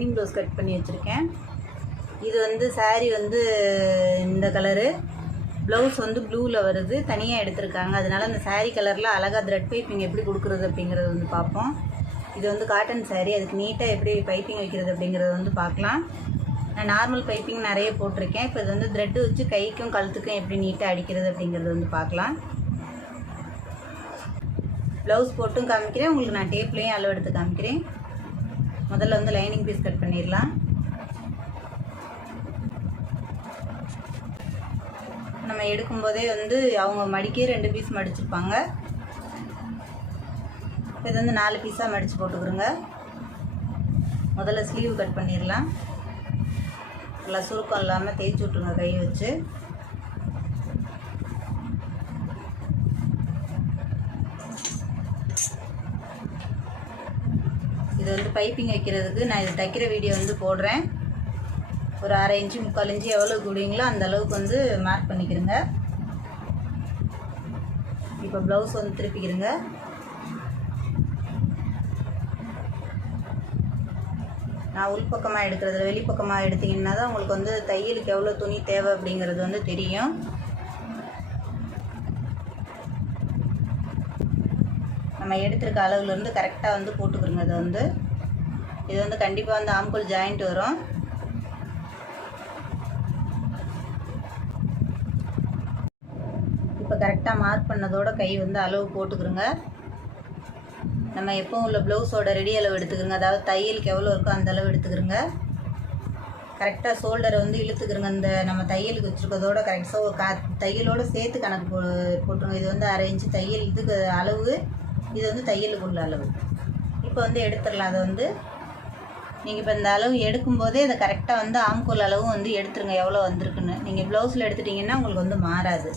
Lining blouse cut பண்ணி வச்சுருக்கேன். இது வந்து saree வந்து இந்த கலரு ப்ளவுஸ் வந்து ப்ளூவில் வருது. தனியாக எடுத்திருக்காங்க. அதனால் அந்த சாரீ கலரில் அழகாக த்ரெட் பைப்பிங் எப்படி கொடுக்குறது அப்படிங்கிறத வந்து பார்ப்போம். இது வந்து காட்டன் சாரீ அதுக்கு நீட்டாக எப்படி பைப்பிங் வைக்கிறது அப்படிங்கிறத வந்து பார்க்கலாம். நான் நார்மல் பைப்பிங் நிறைய போட்டிருக்கேன். இப்போ இது வந்து த்ரெட்டு வச்சு கைக்கும் கழுத்துக்கும் எப்படி நீட்டாக அடிக்கிறது அப்படிங்கிறது வந்து பார்க்கலாம். ப்ளவுஸ் போட்டும் காமிக்கிறேன். உங்களுக்கு நான் டேப்லேயும் அளவு எடுத்து காமிக்கிறேன். முதல்ல வந்து லைனிங் பீஸ் கட் பண்ணிடலாம். நம்ம எடுக்கும்போதே வந்து அவங்க மடிக்கே ரெண்டு பீஸ் மடிச்சிருப்பாங்க. இது வந்து நாலு பீஸாக மடித்து போட்டுக்கிறோங்க. முதல்ல ஸ்லீவ் கட் பண்ணிடலாம். நல்லா சுருக்கம் இல்லாமல் தேய்ச்சி விட்ருங்க கை வச்சு. இது வந்து பைப்பிங் வைக்கிறதுக்கு நான் இது தைக்கிற வீடியோ வந்து போடுறேன். ஒரு அரை இன்ச்சு முக்கால் இன்ச்சு எவ்வளோ கூடுவீங்களோ அந்த அளவுக்கு வந்து மார்க் பண்ணிக்கிறங்க இப்போ ப்ளவுஸ் வந்து திருப்பிக்கிறங்க நான் உள்பக்கமாக எடுக்கிறது வெளிப்பக்கமாக எடுத்தீங்கன்னா தான் உங்களுக்கு வந்து தையலுக்கு எவ்வளோ துணி தேவை அப்படிங்கிறது வந்து தெரியும். நம்ம எடுத்திருக்க அளவுலேருந்து கரெக்டாக வந்து போட்டுக்கிறோங்க. இது வந்து இது வந்து கண்டிப்பாக வந்து ஆம்கோல் ஜாயிண்ட் வரும். இப்போ கரெக்டாக மார்க் பண்ணதோட கை வந்து அளவு போட்டுக்கிறோங்க. நம்ம எப்பவும் உள்ள ப்ளவுஸோட ரெடி அளவு எடுத்துக்கிறோங்க. அதாவது தையலுக்கு எவ்வளோ இருக்கோ அந்த அளவு எடுத்துக்கிறோங்க. கரெக்டாக ஷோல்டரை வந்து இழுத்துக்கிறோங்க. இந்த நம்ம தையலுக்கு வச்சுருக்கதோட கரெக்டாக தையலோடு தையலோட சேர்த்து கணக்கு போ போட்டுருங்க. இது வந்து அரை இன்ச்சு தையல் இதுக்கு அளவு இது வந்து தையலுக்கு உள்ள அளவு. இப்போ வந்து எடுத்துடலாம். அதை வந்து நீங்கள் இப்போ இந்த அளவு எடுக்கும்போதே இதை கரெக்டாக வந்து ஆம்கோல் அளவு வந்து எடுத்துருங்க. எவ்வளோ வந்திருக்குன்னு. நீங்கள் ப்ளவுஸில் எடுத்துட்டிங்கன்னா உங்களுக்கு வந்து மாறாது.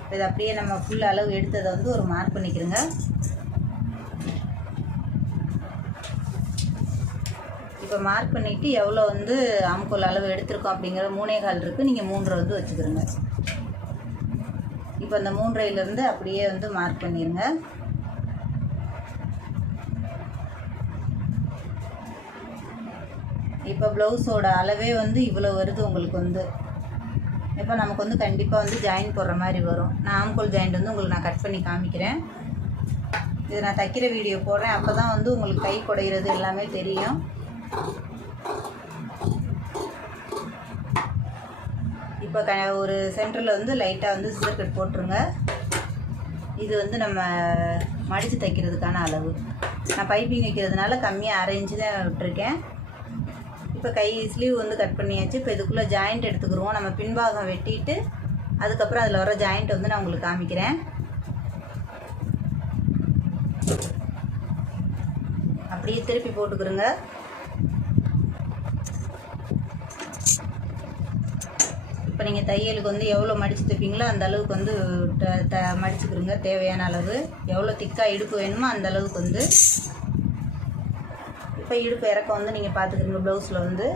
இப்போ இது அப்படியே நம்ம ஃபுல் அளவு எடுத்ததை வந்து ஒரு மார்க் பண்ணிக்கிறோங்க. இப்போ மார்க் பண்ணிவிட்டு எவ்வளோ வந்து ஆம்கோல் அளவு எடுத்திருக்கோம் அப்படிங்கிற மூணே கால் இருக்குது நீங்கள் மூன்றரை வந்து வச்சுக்கிறோங்க. இப்போ இந்த மூன்றையிலேருந்து அப்படியே வந்து மார்க் பண்ணிடுங்க இப்போ ப்ளவுஸோட அளவே வந்து இவ்வளோ வருது உங்களுக்கு வந்து. இப்போ நமக்கு வந்து கண்டிப்பாக வந்து ஜாயின் போடுற மாதிரி வரும். நான் ஆம்கோல் ஜாயிண்ட் வந்து உங்களுக்கு நான் கட் பண்ணி காமிக்கிறேன். இது நான் தைக்கிற வீடியோ போடுறேன். அப்போ தான் வந்து உங்களுக்கு கை குடையிறது எல்லாமே தெரியும். இப்போ க ஒரு சென்டரில் வந்து லைட்டாக வந்து சிசர் கட் போட்டுருங்க. இது வந்து நம்ம மடித்து தைக்கிறதுக்கான அளவு. நான் பைப்பிங் வைக்கிறதுனால கம்மியாக அரைஞ்சு தான் விட்டுருக்கேன். இப்போ கை ஸ்லீவ் வந்து கட் பண்ணியாச்சு. இப்போ இதுக்குள்ளே ஜாயிண்ட் எடுத்துக்கிருவோம். நம்ம பின்பாகம் வெட்டிட்டு அதுக்கப்புறம் அதில் வர ஜாயிண்ட் வந்து நான் உங்களுக்கு காமிக்கிறேன். அப்படியே திருப்பி போட்டுக்கிறோங்க இப்போ நீங்கள் தையலுக்கு வந்து எவ்வளோ மடித்து தைப்பீங்களோ அந்த அளவுக்கு வந்து த- த மடிச்சுக்கிறோங்க தேவையான அளவு. எவ்வளோ திக்காக இடுப்பு வேணுமோ அந்த அளவுக்கு வந்து இப்போ இடுப்பு இறக்கம் வந்து நீங்கள் பார்த்துக்கிறீங்க ப்ளவுஸில் வந்து.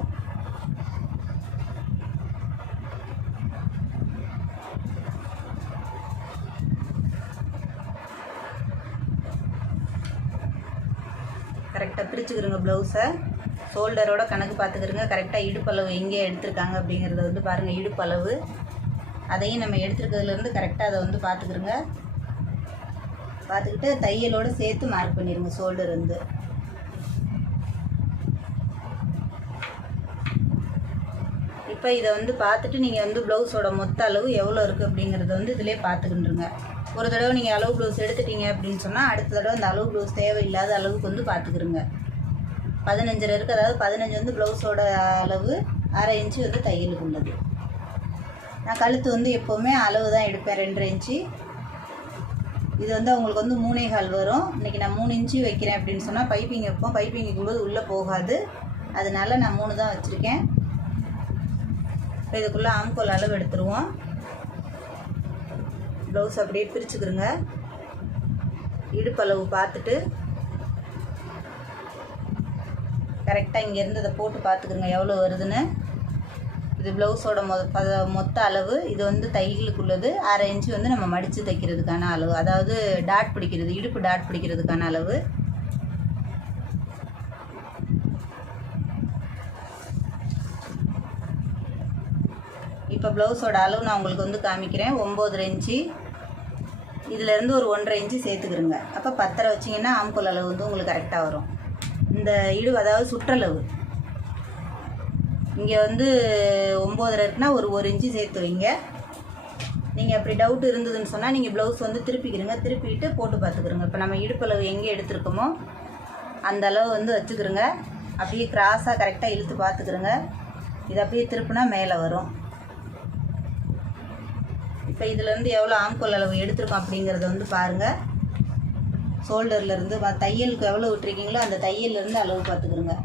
கரெக்டாக பிரிச்சுக்கிறோங்க ப்ளவுஸை ஷோல்டரோட கணக்கு பார்த்துக்கிறோங்க கரெக்டாக இடுப்பளவு எங்கே எடுத்திருக்காங்க அப்படிங்கிறத வந்து பாருங்கள் இடுப்பளவு. அதையும் நம்ம எடுத்துருக்கிறதுலேருந்து கரெக்டாக அதை வந்து பார்த்துக்கிறோங்க பார்த்துக்கிட்டு தையலோடு சேர்த்து மார்க் பண்ணிடுங்க ஷோல்டர் வந்து. இப்போ இதை வந்து பார்த்துட்டு நீங்கள் வந்து ப்ளவுஸோட மொத்த அளவு எவ்வளோ இருக்குது அப்படிங்கிறத வந்து இதிலே பார்த்துக்கிட்டுருங்க ஒரு தடவை நீங்கள் அளவு ப்ளவுஸ் எடுத்துட்டீங்க அப்படின்னு சொன்னால் அடுத்த தடவை அந்த அளவு ப்ளவுஸ் தேவையில்லாத அளவுக்கு வந்து பார்த்துக்கிருங்க பதினஞ்சரை இருக்குது அதாவது பதினஞ்சு வந்து ப்ளவுஸோட அளவு அரை இன்ச்சு வந்து தையலுக்கு உள்ளது. நான் கழுத்து வந்து எப்போவுமே அளவு தான் எடுப்பேன் ரெண்டரை இன்ச்சு இது வந்து அவங்களுக்கு வந்து மூணே கால் வரும். இன்றைக்கி நான் மூணு இன்ச்சு வைக்கிறேன் அப்படின்னு சொன்னால் பைப்பிங் வைப்போம். பைப்பிங் வைக்கும்போது உள்ளே போகாது. அதனால நான் மூணு தான் வச்சுருக்கேன். இப்போ இதுக்குள்ளே ஆம்கோல் அளவு எடுத்துருவோம். ப்ளவுஸ் அப்படியே பிரிச்சுக்கிறோங்க இடுப்பளவு பார்த்துட்டு கரெக்டாக இங்கேருந்து இதை போட்டு பார்த்துக்குங்க எவ்வளோ வருதுன்னு. இது ப்ளவுஸோட மொ மொத்த அளவு. இது வந்து தையலுக்குள்ளது. அரை இன்ச்சு வந்து நம்ம மடித்து தைக்கிறதுக்கான அளவு. அதாவது டாட் பிடிக்கிறது இடுப்பு டாட் பிடிக்கிறதுக்கான அளவு. இப்போ ப்ளவுஸோட அளவு நான் உங்களுக்கு வந்து காமிக்கிறேன். ஒம்போதரை இன்ச்சு இதுலேருந்து ஒரு ஒன்றரை இன்ச்சு சேர்த்துக்கிறோங்க அப்போ பத்தரை வச்சிங்கன்னா ஆம்கோல் அளவு வந்து உங்களுக்கு கரெக்டாக வரும். இந்த இடு அதாவது சுற்றளவு. இங்கே வந்து ஒம்போதரை இருக்குன்னா ஒரு ஒரு இன்ச்சு சேர்த்து வைங்க. நீங்கள் அப்படி டவுட் இருந்ததுன்னு சொன்னால் நீங்கள் ப்ளவுஸ் வந்து திருப்பிக்கிறங்க திருப்பிட்டு போட்டு பார்த்துக்கிறோங்க இப்போ நம்ம இடுப்பளவு எங்கே எடுத்துருக்கோமோ அந்த அளவு வந்து வச்சுக்கிறோங்க அப்படியே கிராஸாக கரெக்டாக இழுத்து பார்த்துக்கிறோங்க இது அப்படியே திருப்பினா மேலே வரும். இப்போ இதுலேருந்து எவ்வளோ ஆம்கோல் அளவு எடுத்திருக்கோம் அப்படிங்கிறத வந்து பாருங்கள் ஷோல்டர்லேருந்து தையலுக்கு எவ்வளோ விட்டுருக்கீங்களோ அந்த தையல்லேருந்து அளவு பார்த்துக்கிறோங்க.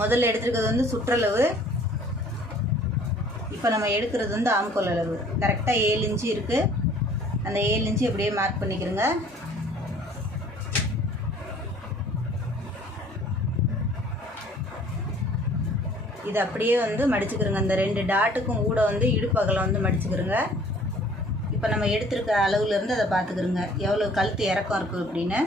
முதல்ல எடுத்துருக்கிறது வந்து சுற்றளவு. இப்போ நம்ம எடுக்கிறது வந்து ஆம்கோல் அளவு. கரெக்டாக ஏழு இன்ச்சு இருக்குது அந்த ஏழு இன்ச்சு அப்படியே மார்க் பண்ணிக்கிறோங்க. இது அப்படியே வந்து மடிச்சுக்கிறோங்க. இந்த ரெண்டு டாட்டுக்கும் கூட வந்து இடுப்பகலம் வந்து மடிச்சுக்கிறோங்க. இப்போ நம்ம எடுத்திருக்க அளவுலேருந்து அதை பார்த்துக்கிறோங்க எவ்வளோ கழுத்து இறக்கம் இருக்குது அப்படின்னு.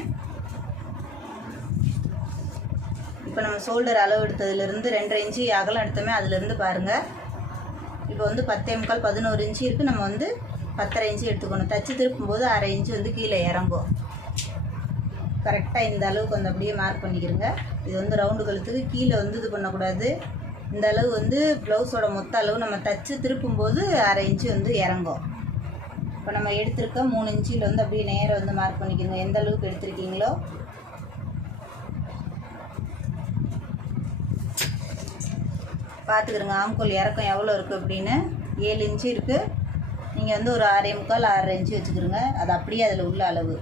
இப்போ நம்ம ஷோல்டர் அளவு எடுத்ததுலேருந்து ரெண்டரை இன்ச்சு அகலம் எடுத்தோமே அதுலேருந்து பாருங்கள் இப்போ வந்து பத்தே முக்கால் பதினோரு இன்ச்சு இருக்குது நம்ம வந்து பத்தரை இன்ச்சு எடுத்துக்கணும். தச்சு திருப்பும்போது அரை இன்ச்சு வந்து கீழே இறங்கும். கரெக்டாக இந்த அளவுக்கு வந்து அப்படியே மார்க் பண்ணிக்கிறோங்க. இது வந்து ரவுண்டு கழுத்துக்கு கீழே வந்து இது பண்ணக்கூடாது. இந்த அளவு வந்து ப்ளவுஸோட மொத்த அளவு நம்ம தச்சு திருப்பும்போது அரை இன்ச்சு வந்து இறங்கும். இப்போ நம்ம எடுத்திருக்க மூணு இன்ச்சில் வந்து அப்படியே நேரம் வந்து மார்க் பண்ணிக்கிறோங்க எந்த அளவுக்கு எடுத்திருக்கீங்களோ? பார்த்துக்கிறோங்க. ஆம்கோல் இறக்கம் எவ்வளோ இருக்குது அப்படின்னு. ஏழு இன்ச்சு இருக்குது நீங்கள் வந்து ஒரு ஆறே முக்கால் ஆறரை இன்ச்சு வச்சுக்கிறோங்க. அது அப்படியே அதில் உள்ள அளவு.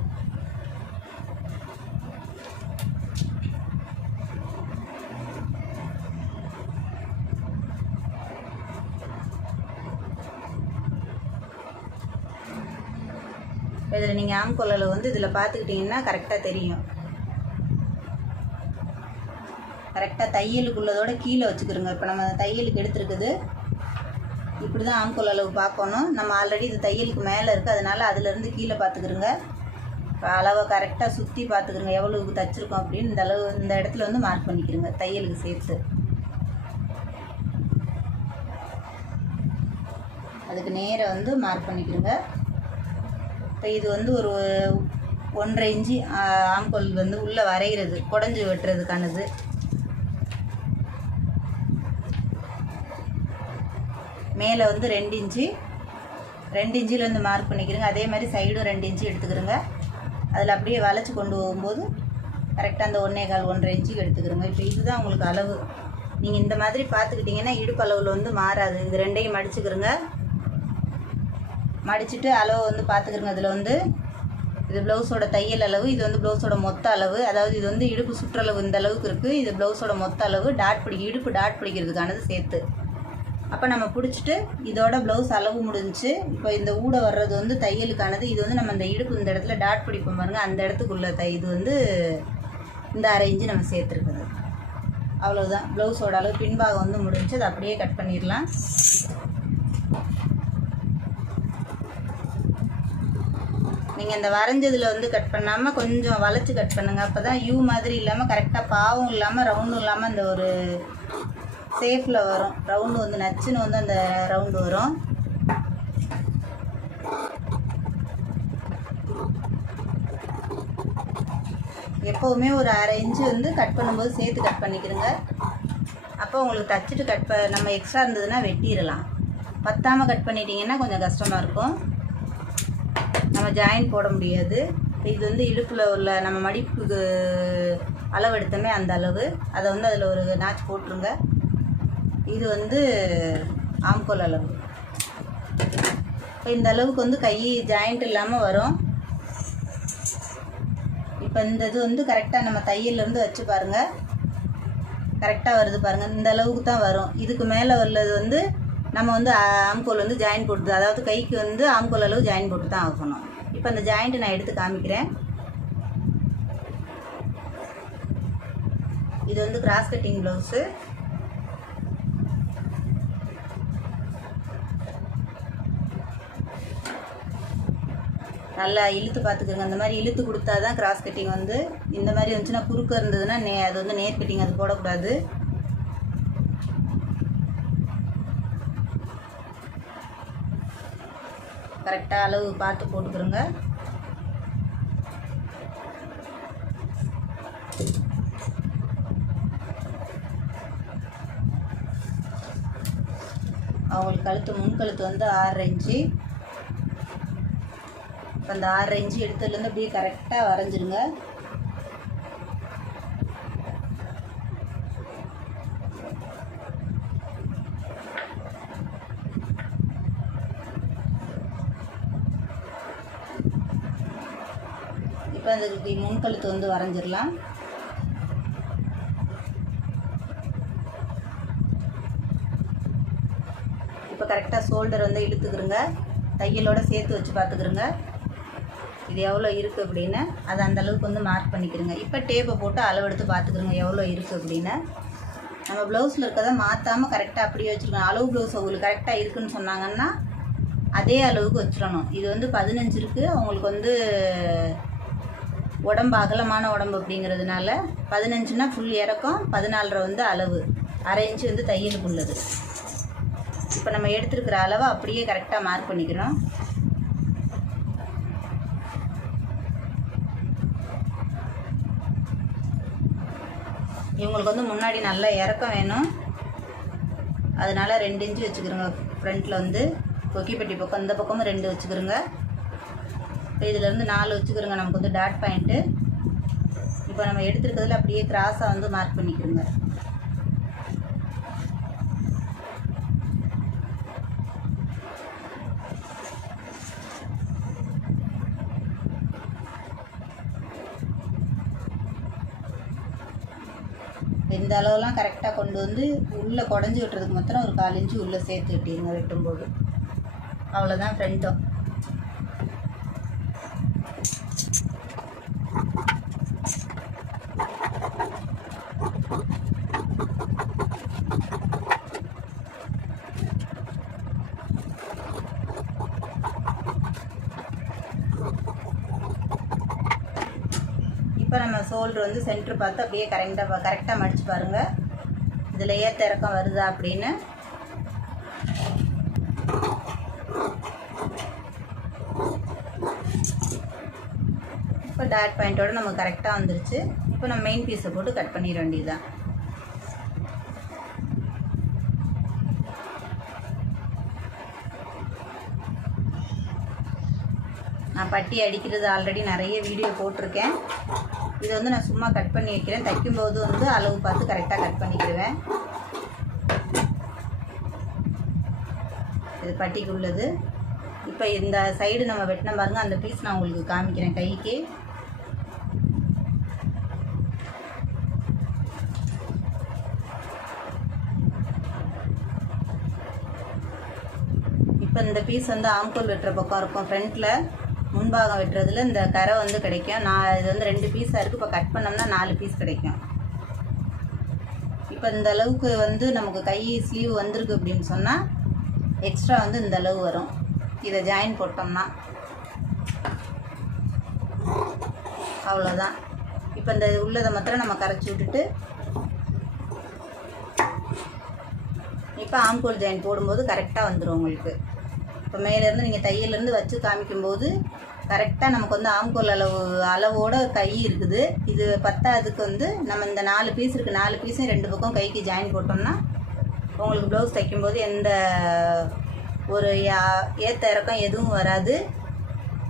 இதில் நீங்கள் ஆம்கோல் அளவு வந்து இதில் பார்த்துக்கிட்டிங்கன்னா கரெக்டாக தெரியும். கரெக்டாக தையலுக்குள்ளதோட கீழே வச்சுக்கிறோங்க இப்போ நம்ம தையலுக்கு எடுத்துருக்குது. இப்படி தான் ஆம்கோல் அளவு பார்க்கணும். நம்ம ஆல்ரெடி இது தையலுக்கு மேலே இருக்குது. அதனால் அதுலேருந்து கீழே பார்த்துக்கிறோங்க இப்போ அளவை கரெக்டாக சுற்றி பார்த்துக்கிறோங்க எவ்வளோக்கு தைச்சிருக்கோம் அப்படின்னு இந்த அளவு இந்த இடத்துல வந்து மார்க் பண்ணிக்கிறோங்க தையலுக்கு சேர்த்து. அதுக்கு நேராக வந்து மார்க் பண்ணிக்கிறோங்க இப்போ இது வந்து ஒரு ஒன்றரை இன்ச்சு ஆம்கோல் வந்து உள்ளே வரைகிறது குடஞ்சி வெட்டுறதுக்கானது மேலே வந்து ரெண்டு இன்ச்சு ரெண்டு இன்ச்சில் வந்து மார்க் பண்ணிக்கிறோங்க. அதே மாதிரி சைடும் ரெண்டு இன்ச்சு எடுத்துக்கிறோங்க. அதில் அப்படியே வளைச்சி கொண்டு போகும்போது கரெக்டாக அந்த ஒன்றே கால் ஒன்றரை இன்ச்சுக்கு எடுத்துக்கிறோங்க. இப்போ இதுதான் உங்களுக்கு அளவு. நீங்கள் இந்த மாதிரி பார்த்துக்கிட்டிங்கன்னா இடுப்பளவில் வந்து மாறாது. இது ரெண்டையும் மடிச்சுக்கிறோங்க. மடிச்சுட்டு அளவு வந்து பார்த்துக்கிறோங்க அதில் வந்து இது ப்ளவுஸோட தையல் அளவு இது வந்து ப்ளவுஸோட மொத்த அளவு. அதாவது இது வந்து இடுப்பு சுற்றளவு இந்த அளவுக்கு இருக்குது இது ப்ளவுஸோட மொத்த அளவு டாட் பிடி இடுப்பு டாட் பிடிக்கிறதுக்கானது சேர்த்து. அப்போ நம்ம பிடிச்சிட்டு இதோட ப்ளவுஸ் அளவு முடிஞ்சுச்சு இப்போ இந்த ஊட வர்றது வந்து தையலுக்கானது. இது வந்து நம்ம இந்த இடுப்பு இந்த இடத்துல டாட் பிடிப்போம் பாருங்கள் அந்த இடத்துக்குள்ள தை இது வந்து இந்த அரை இன்ச்சு நம்ம சேர்த்துருக்குது அவ்வளோதான் ப்ளவுஸோட அளவு பின்பாகம் வந்து முடிஞ்சு அதை அப்படியே கட் பண்ணிடலாம். நீங்கள் இந்த வரைஞ்சதில் வந்து கட் பண்ணாமல் கொஞ்சம் வளைச்சி கட் பண்ணுங்கள் அப்போ தான் யூ மாதிரி இல்லாமல் கரெக்டாக பாவும் இல்லாமல் ரவுண்டும் இல்லாமல் அந்த ஒரு சேஃபில் வரும். ரவுண்டு வந்து நச்சுன்னு வந்து அந்த ரவுண்டு வரும். எப்போவுமே ஒரு அரை இன்ச்சு வந்து கட் பண்ணும்போது சேர்த்து கட் பண்ணிக்கிறோங்க அப்போ உங்களுக்கு தச்சுட்டு கட் ப நம்ம எக்ஸ்ட்ரா இருந்ததுன்னா வெட்டிடலாம். பத்தாமல் கட் பண்ணிட்டீங்கன்னா கொஞ்சம் கஷ்டமாக இருக்கும். நம்ம ஜாயின் போட முடியாது. இது வந்து இடுப்பில் உள்ள நம்ம மடிப்புக்கு அளவு எடுத்தோமே அந்த அளவு. அதை வந்து அதில் ஒரு நாச் போட்டுருங்க. இது வந்து ஆம்கோல் அளவு. இப்போ இந்த அளவுக்கு வந்து கை ஜாயிண்ட் இல்லாமல் வரும். இப்போ இந்த இது வந்து கரெக்டாக நம்ம தையல்லேருந்து வச்சு பாருங்கள் கரெக்டாக வருது பாருங்கள் இந்த அளவுக்கு தான் வரும். இதுக்கு மேலே உள்ளது வந்து நம்ம வந்து ஆம்கோல் வந்து ஜாயின் போட்டுது அதாவது கைக்கு வந்து ஆம்கோல் அளவு ஜாயின் போட்டு தான் ஆகணும். இப்போ அந்த ஜாயிண்ட்டு நான் எடுத்து காமிக்கிறேன். இது வந்து கிராஸ் கட்டிங் ப்ளவுஸு நல்லா இழுத்து பார்த்துக்கோங்க. அந்த மாதிரி இழுத்து கொடுத்தா தான் கிராஸ் கட்டிங் வந்து இந்த மாதிரி வந்துச்சுன்னா குறுக்க இருந்ததுன்னா நே அது வந்து நேர் கட்டிங் அது போடக்கூடாது. கரெக்டாக அளவு பார்த்து போட்டுக்கிறோங்க. அவங்களுக்கு கழுத்து முன் கழுத்து வந்து ஆறு இன்ச்சு. இப்போ அந்த ஆறு இன்ச்சு எடுத்ததுலேருந்து அப்படியே கரெக்டாக வரைஞ்சிருங்க. இப்போ அதுக்கு முன் கழுத்து வந்து வரைஞ்சிடலாம். இப்போ கரெக்டாக ஷோல்டர் வந்து இழுத்துக்கிறோங்க தையலோடு சேர்த்து வச்சு பார்த்துக்கிறோங்க இது எவ்வளோ இருக்குது அப்படின்னு அதை அந்த அளவுக்கு வந்து மார்க் பண்ணிக்கிறோங்க இப்போ டேப்பை போட்டு அளவெடுத்து பார்த்துக்கிறோங்க எவ்வளோ இருக்குது அப்படின்னு. நம்ம ப்ளவுஸில் இருக்கிறத மாற்றாமல் கரெக்டாக அப்படியே வச்சுருக்கணும் அளவு ப்ளவுஸ் உங்களுக்கு கரெக்டாக இருக்குன்னு சொன்னாங்கன்னா அதே அளவுக்கு வச்சிடணும். இது வந்து பதினஞ்சு இருக்குது அவங்களுக்கு வந்து உடம்பு அகலமான உடம்பு அப்படிங்கிறதுனால பதினஞ்சுனா ஃபுல் இறக்கம் பதினாலரை வந்து அளவு. அரை இன்ச்சு வந்து தையலுக்கு உள்ளது இப்போ நம்ம எடுத்துருக்கிற அளவை அப்படியே கரெக்டாக மார்க் பண்ணிக்கிறோம். இவங்களுக்கு வந்து முன்னாடி நல்ல இறக்கம் வேணும். அதனால ரெண்டு இன்ச்சு வச்சுக்கிறோங்க. ஃப்ரண்ட்டில் வந்து கொக்கிப்பட்டி பக்கம் இந்த பக்கமும் ரெண்டு வச்சுக்கிறோங்க. இப்போ இதுலேருந்து நாலு வச்சுக்கிறோங்க. நமக்கு வந்து டாட் பாயிண்ட்டு இப்போ நம்ம எடுத்துருக்கிறதுல அப்படியே கிராஸாக வந்து மார்க் பண்ணிக்கிறோங்க. இந்த அளவுலாம் கரெக்டாக கொண்டு வந்து உள்ளே குடஞ்சி விட்டுறதுக்கு மாத்திரம் ஒரு கால் இன்ச்சு உள்ளே சேர்த்து விட்டிருங்க வெட்டும்போது. அவ்வளோதான் ஃப்ரெண்டும் இப்போ நம்ம ஷோல்டர் வந்து சென்டர் பார்த்து அப்படியே கரெக்டாக கரெக்டாக மடிச்சு பாருங்கள் இதில் ஏற்ற இறக்கம் வருதா அப்படின்னு. இப்போ டாட் பாயிண்ட்டோட நம்ம கரெக்டாக வந்துருச்சு. இப்போ நம்ம மெயின் பீஸை போட்டு கட் பண்ணிட வேண்டியதுதான். நான் பட்டி அடிக்கிறது ஆல்ரெடி நிறைய வீடியோ போட்டிருக்கேன். இது வந்து நான் சும்மா கட் பண்ணி வைக்கிறேன். தைக்கும்போது வந்து அளவு பார்த்து கரெக்டாக கட் பண்ணிக்கிடுவேன். இது பட்டிக்கு உள்ளது. இப்போ இந்த சைடு நம்ம வெட்டின பாருங்க. அந்த பீஸ் நான் உங்களுக்கு காமிக்கிறேன் கைக்கு. இப்போ இந்த பீஸ் வந்து ஆம்கோல் வெட்டுற பக்கம் இருக்கும். ஃப்ரண்ட்டில் முன்பாகம் வெட்டுறதுல இந்த கரை வந்து கிடைக்கும். நான் இது வந்து ரெண்டு பீஸாக இருக்குது இப்போ கட் பண்ணோம்னா நாலு பீஸ் கிடைக்கும். இப்போ இந்த அளவுக்கு வந்து நமக்கு கை ஸ்லீவ் வந்திருக்கு அப்படின்னு சொன்னால் எக்ஸ்ட்ரா வந்து இந்த அளவு வரும். இதை ஜாயின் போட்டோம்னா. அவ்வளோதான் இப்போ இந்த உள்ளதை மாத்திரம் நம்ம கரைச்சி விட்டுட்டு இப்போ ஆம்கோல் ஜாயின் போடும்போது கரெக்டாக வந்துடும் உங்களுக்கு. இப்போ மேலேருந்து நீங்கள் தையலேருந்து வச்சு காமிக்கும்போது கரெக்டாக நமக்கு வந்து ஆம்கோல் அளவு அளவோட கை இருக்குது. இது பத்தாததுக்கு வந்து நம்ம இந்த நாலு பீஸ் இருக்குது நாலு பீஸும் ரெண்டு பக்கம் கைக்கு ஜாயின் போட்டோம்னா உங்களுக்கு ப்ளவுஸ் தைக்கும்போது எந்த ஒரு ஏற்ற இறக்கம் எதுவும் வராது.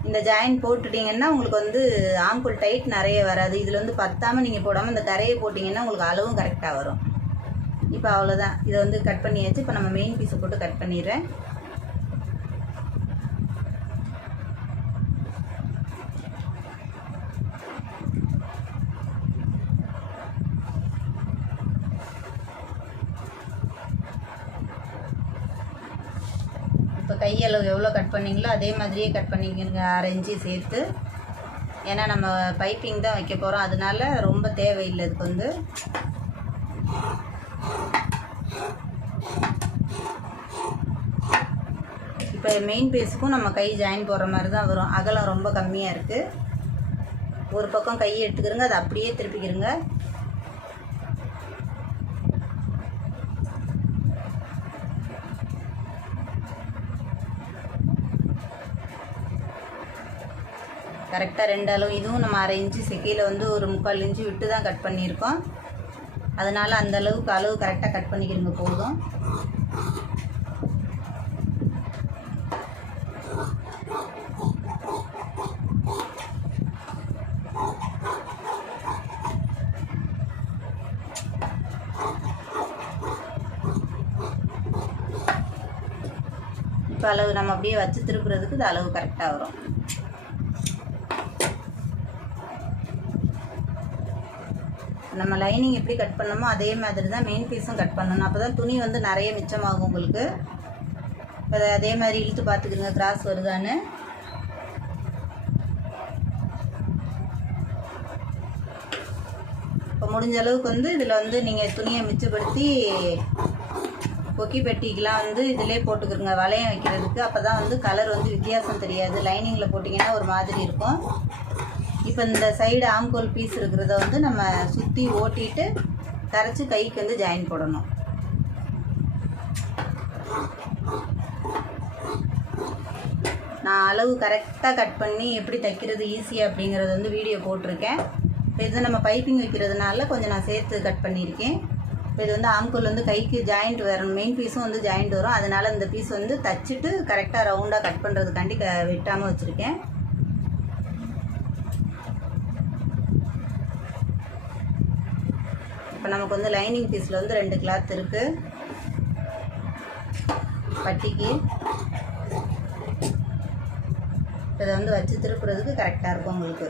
இந்த ஜாயின் போட்டுட்டிங்கன்னா உங்களுக்கு வந்து ஆம்கோல் டைட் நிறைய வராது. இதில் வந்து பத்தாமல் நீங்கள் போடாமல் இந்த கரையை போட்டிங்கன்னா உங்களுக்கு அளவும் கரெக்டாக வரும். இப்போ அவ்வளோதான் இதை வந்து கட் பண்ணியாச்சு. இப்போ நம்ம மெயின் பீஸை போட்டு கட் பண்ணிடுறேன். இப்போ எவ்வளோ கட் பண்ணீங்களோ அதே மாதிரியே கட் பண்ணிக்கணுங்க அரைஞ்சி சேர்த்து. ஏன்னா நம்ம பைப்பிங் தான் வைக்க போகிறோம் அதனால ரொம்ப தேவையில்லை இதுக்கு வந்து. இப்போ மெயின் பேஸுக்கும் நம்ம கை ஜாயின் போடுற மாதிரி தான் வரும். அகலம் ரொம்ப கம்மியாக இருக்குது ஒரு பக்கம் கையை எடுத்துக்கிறோங்க அதை அப்படியே திருப்பிக்கிறோங்க. கரெக்டாக ரெண்டு அளவு. இதுவும் நம்ம அரை இன்ச்சு செக்கையில் வந்து ஒரு முக்கால் இன்ச்சு விட்டு தான் கட் பண்ணியிருக்கோம். அதனால் அந்த அளவுக்கு அளவு கரெக்டாக கட் பண்ணிக்கிறங்க போதும். இப்போ அளவு நம்ம அப்படியே வச்சு திருப்புறதுக்கு இது அளவு கரெக்டாக வரும். நம்ம லைனிங் எப்படி கட் பண்ணோமோ அதே மாதிரி தான் மெயின் பீஸும் கட் பண்ணணும். அப்போ தான் துணி வந்து நிறைய மிச்சமாகும் உங்களுக்கு. இப்போ அதை அதே மாதிரி இழுத்து பார்த்துக்குங்க கிராஸ் வருதான்னு. இப்போ முடிஞ்ச அளவுக்கு வந்து இதில் வந்து நீங்கள் துணியை மிச்சப்படுத்தி கொக்கி பெட்டிக்கெலாம் வந்து இதிலே போட்டுக்கிறோங்க வளையம் வைக்கிறதுக்கு. அப்போ தான் வந்து கலர் வந்து வித்தியாசம் தெரியாது. லைனிங்கில் போட்டிங்கன்னா ஒரு மாதிரி இருக்கும். இப்போ இந்த சைடு ஆம்கோல் பீஸ் இருக்கிறத வந்து நம்ம சுற்றி ஓட்டிட்டு கரைச்சி கைக்கு வந்து ஜாயின் போடணும். நான் அளவு கரெக்டாக கட் பண்ணி எப்படி தைக்கிறது ஈஸியாக அப்படிங்கிறது வந்து வீடியோ போட்டிருக்கேன். இப்போ இது நம்ம பைப்பிங் வைக்கிறதுனால கொஞ்சம் நான் சேர்த்து கட் பண்ணியிருக்கேன். இப்போ இது வந்து ஆம்கோல் வந்து கைக்கு ஜாயிண்ட் வரணும் மெயின் பீஸும் வந்து ஜாயிண்ட் வரும். அதனால் இந்த பீஸ் வந்து தச்சுட்டு கரெக்டாக ரவுண்டாக கட் பண்ணுறதுக்காண்டி க வெட்டாமல் வச்சுருக்கேன். இப்போ நமக்கு வந்து லைனிங் பீஸில் வந்து ரெண்டு கிளாத் இருக்குது பட்டிக்கு. இதை வந்து வச்சு திருப்புறதுக்கு கரெக்டாக இருக்கும் உங்களுக்கு.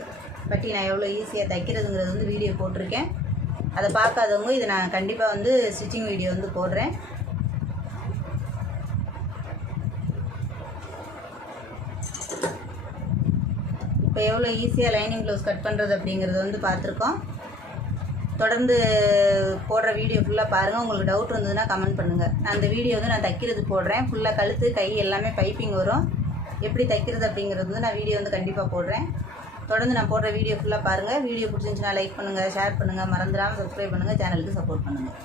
பட்டி நான் எவ்வளோ ஈஸியாக தைக்கிறதுங்கிறது வந்து வீடியோ போட்டிருக்கேன். அதை பார்க்காதவங்க இதை நான் கண்டிப்பாக வந்து ஸ்டிச்சிங் வீடியோ வந்து போடுறேன். இப்போ எவ்வளோ ஈஸியாக லைனிங் ப்ளவுஸ் கட் பண்ணுறது அப்படிங்கிறது வந்து பார்த்துருக்கோம். தொடர்ந்து போடுற வீடியோ ஃபுல்லாக பாருங்கள் உங்களுக்கு டவுட் இருந்ததுன்னா கமெண்ட் பண்ணுங்கள் நான் அந்த வீடியோ வந்து நான் தைக்கிறது போடுறேன். ஃபுல்லாக கழுத்து கை எல்லாமே பைப்பிங் வரும். எப்படி தைக்கிறது அப்படிங்கிறது வந்து நான் வீடியோ வந்து கண்டிப்பாக போடுறேன். தொடர்ந்து நான் போடுற வீடியோ ஃபுல்லாக பாருங்கள் வீடியோ பிடிச்சிருந்துச்சுன்னா லைக் பண்ணுங்கள் ஷேர் பண்ணுங்கள் மறந்துடாமல் சப்ஸ்கிரைப் பண்ணுங்கள் சேனலுக்கு சப்போர்ட் பண்ணுங்கள்